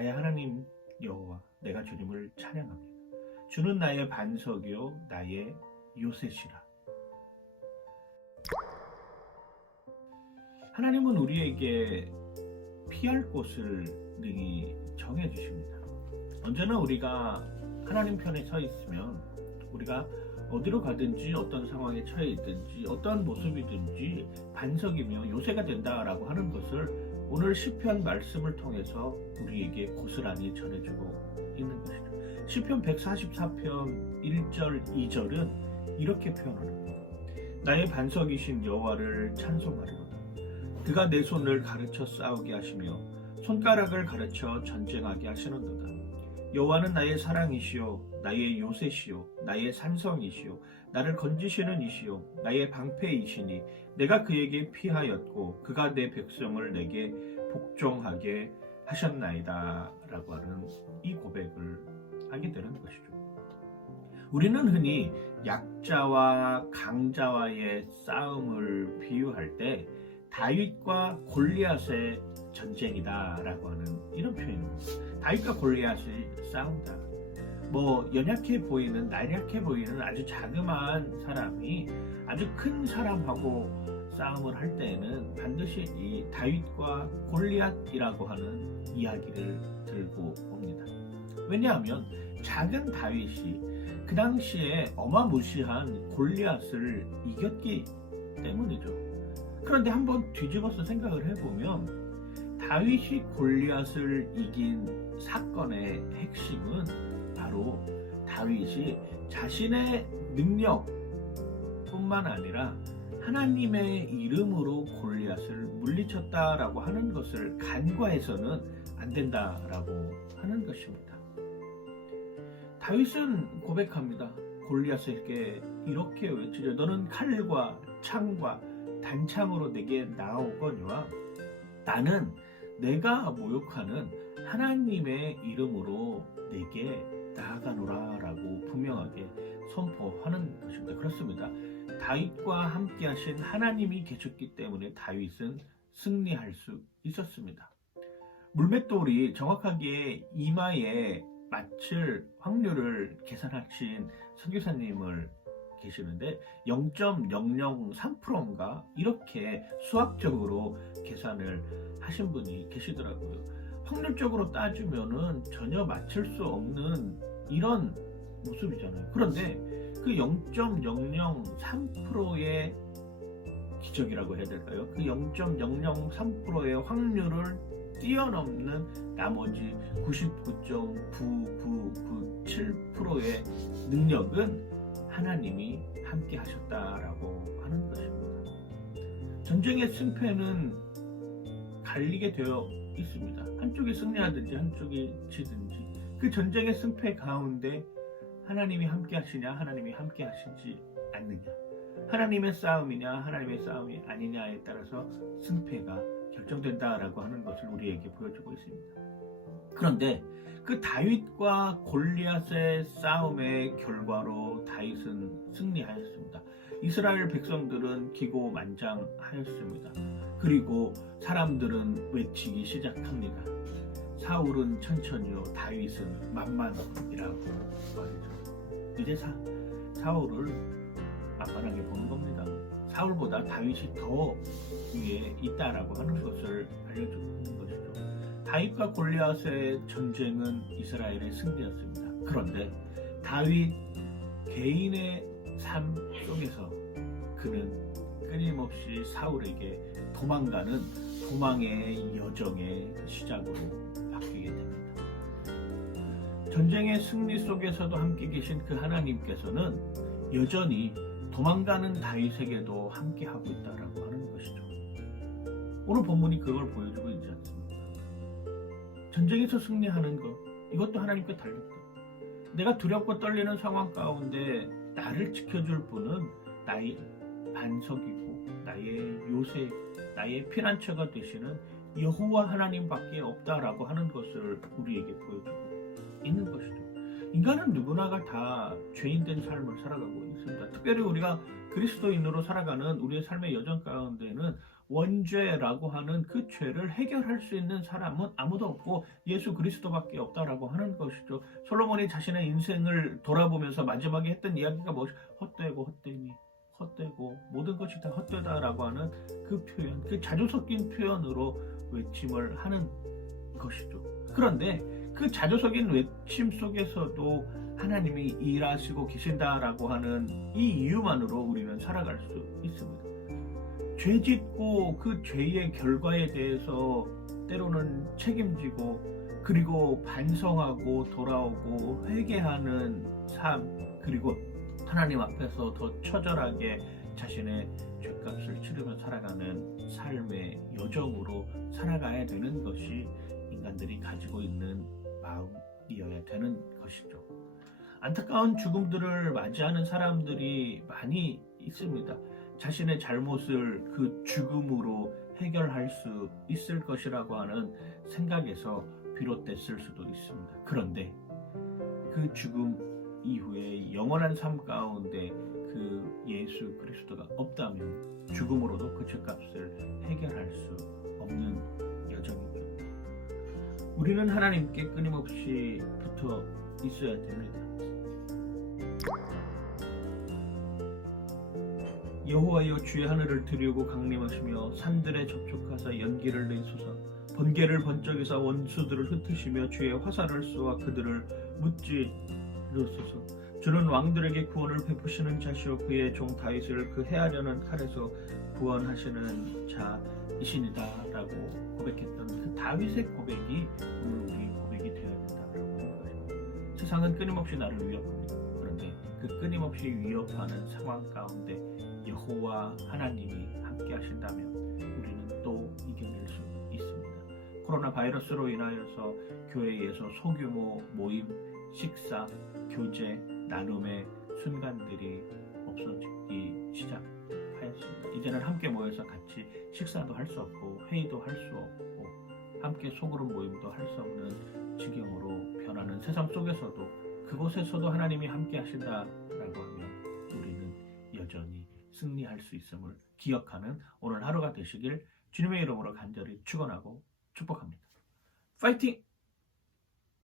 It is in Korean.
나의 하나님 여호와 내가 주님을 찬양합니다. 주는 나의 반석이요 나의 요새시라. 하나님은 우리에게 피할 곳을 능히 정해 주십니다. 언제나 우리가 하나님 편에 서 있으면 우리가 어디로 가든지 어떤 상황에 처해 있든지 어떤 모습이든지 반석이며 요새가 된다라고 하는 것을 오늘 시편 말씀을 통해서 우리에게 고스란히 전해주고 있는 것이죠. 시편 144편 1절 2절은 이렇게 표현합니다. 나의 반석이신 여호와를 찬송하리로다. 그가 내 손을 가르쳐 싸우게 하시며 손가락을 가르쳐 전쟁하게 하시는도다. 여호와는 나의 사랑이시요 나의 요새시요 나의 산성이시요 나를 건지시는 이시요 나의 방패이시니 내가 그에게 피하였고 그가 내 백성을 내게 복종하게 하셨나이다 라고 하는 이 고백을 하게 되는 것이죠. 우리는 흔히 약자와 강자와의 싸움을 비유할 때 다윗과 골리앗의 전쟁이다라고 하는 이런 표현입니다. 다윗과 골리앗이 싸운다. 뭐 연약해 보이는 나약해 보이는 아주 자그마한 사람이 아주 큰 사람하고 싸움을 할 때에는 반드시 이 다윗과 골리앗이라고 하는 이야기를 들고 옵니다. 왜냐하면 작은 다윗이 그 당시에 어마무시한 골리앗을 이겼기 때문이죠. 그런데 한번 뒤집어서 생각을 해보면 다윗이 골리앗을 이긴 사건의 핵심은 바로 다윗이 자신의 능력뿐만 아니라 하나님의 이름으로 골리앗을 물리쳤다라고 하는 것을 간과해서는 안 된다라고 하는 것입니다. 다윗은 고백합니다. 골리앗에게 이렇게 외치죠. 너는 칼과 창과 단창으로 내게 나오거니와 나는 내가 모욕하는 하나님의 이름으로 내게 나아가노라라고 분명하게 선포하는 것입니다. 그렇습니다. 다윗과 함께 하신 하나님이 계셨기 때문에 다윗은 승리할 수 있었습니다. 물맷돌이 정확하게 이마에 맞출 확률을 계산하신 선교사님을 계시는데 0.003%인가 이렇게 수학적으로 계산을 하신 분이 계시더라고요. 확률적으로 따지면은 전혀 맞출 수 없는 이런 모습이잖아요. 그런데 그 0.003%의 기적이라고 해야 될까요? 그 0.003%의 확률을 뛰어넘는 나머지 99.9997%의 능력은 하나님이 함께 하셨다라고 하는 것입니다. 전쟁의 승패는 갈리게 되어 있습니다. 한쪽이 승리하든지 한쪽이 지든지 그 전쟁의 승패 가운데 하나님이 함께 하시냐 하나님이 함께 하시지 않느냐 하나님의 싸움이냐 하나님의 싸움이 아니냐에 따라서 승패가 결정된다라고 하는 것을 우리에게 보여주고 있습니다. 그런데 그 다윗과 골리앗의 싸움의 결과로 다윗은 승리하였습니다. 이스라엘 백성들은 기고만장하였습니다. 그리고 사람들은 외치기 시작합니다. 사울은 천천히요, 다윗은 만만이라고 말이죠. 이제 사, 사울을 만만하게 보는 겁니다. 사울보다 다윗이 더 위에 있다라고 하는 것을 알려주는 것이죠. 다윗과 골리앗의 전쟁은 이스라엘의 승리였습니다. 그런데 다윗 개인의 삶 속에서 그는 끊임없이 사울에게 도망가는 도망의 여정의 시작으로 바뀌게 됩니다. 전쟁의 승리 속에서도 함께 계신 그 하나님께서는 여전히 도망가는 다윗에게도 함께 하고 있다라고 하는 것이죠. 오늘 본문이 그걸 보여주고 있지 않습니까? 전쟁에서 승리하는 것 이것도 하나님께 달렸다. 내가 두렵고 떨리는 상황 가운데 나를 지켜줄 분은 나의 반석이고 나의 요새, 나의 피난처가 되시는 여호와 하나님밖에 없다라고 하는 것을 우리에게 보여주고 있는 것이죠. 인간은 누구나가 다 죄인된 삶을 살아가고 있습니다. 특별히 우리가 그리스도인으로 살아가는 우리의 삶의 여정 가운데는 원죄라고 하는 그 죄를 해결할 수 있는 사람은 아무도 없고 예수 그리스도밖에 없다라고 하는 것이죠. 솔로몬이 자신의 인생을 돌아보면서 마지막에 했던 이야기가 무엇이 헛되고 헛되니 헛되고 모든 것이 다 헛되다라고 하는 그 표현, 그 자주 섞인 표현으로 외침을 하는 것이죠. 그런데 그 자주 섞인 외침 속에서도 하나님이 일하시고 계신다라고 하는 이 이유만으로 우리는 살아갈 수 있습니다. 죄 짓고 그 죄의 결과에 대해서 때로는 책임지고 그리고 반성하고 돌아오고 회개하는 삶 그리고 하나님 앞에서 더 처절하게 자신의 죄값을 치르며 살아가는 삶의 여정으로 살아가야 되는 것이 인간들이 가지고 있는 마음이어야 되는 것이죠. 안타까운 죽음들을 맞이하는 사람들이 많이 있습니다. 자신의 잘못을 그 죽음으로 해결할 수 있을 것이라고 하는 생각에서 비롯됐을 수도 있습니다. 그런데 그 죽음 이후에 영원한 삶 가운데 그 예수 그리스도가 없다면 죽음으로도 그 죄값을 해결할 수 없는 여정이죠. 우리는 하나님께 끊임없이 붙어 있어야 됩니다. 여호와여 주의 하늘을 드리고 강림하시며 산들에 접촉하사 연기를 내소서 번개를 번쩍이사 원수들을 흩으시며 주의 화살을 쏘아 그들을 무 찌르소서 주는 왕들에게 구원을 베푸시는 자시오 그의 종 다윗을 그 해하려는 칼에서 구원하시는 자이시니다라고 고백했던 그 다윗의 고백이 우리 고백이 되어야 된다라고 것입니다. 세상은 끊임없이 나를 위협합니다. 그런데 그 끊임없이 위협하는 상황 가운데 여호와 하나님이 함께 하신다면 우리는 또 이겨낼 수 있습니다. 코로나 바이러스로 인하여서 교회에서 소규모 모임, 식사, 교제, 나눔의 순간들이 없어지기 시작하였습니다. 이제는 함께 모여서 같이 식사도 할 수 없고 회의도 할 수 없고 함께 소그룹 모임도 할 수 없는 지경으로 변하는 세상 속에서도 그곳에서도 하나님이 함께 하신다라고 하면 우리는 여전히 승리할 수 있음을 기억하는 오늘 하루가 되시길 주님의 이름으로 간절히 축원하고 축복합니다. 파이팅!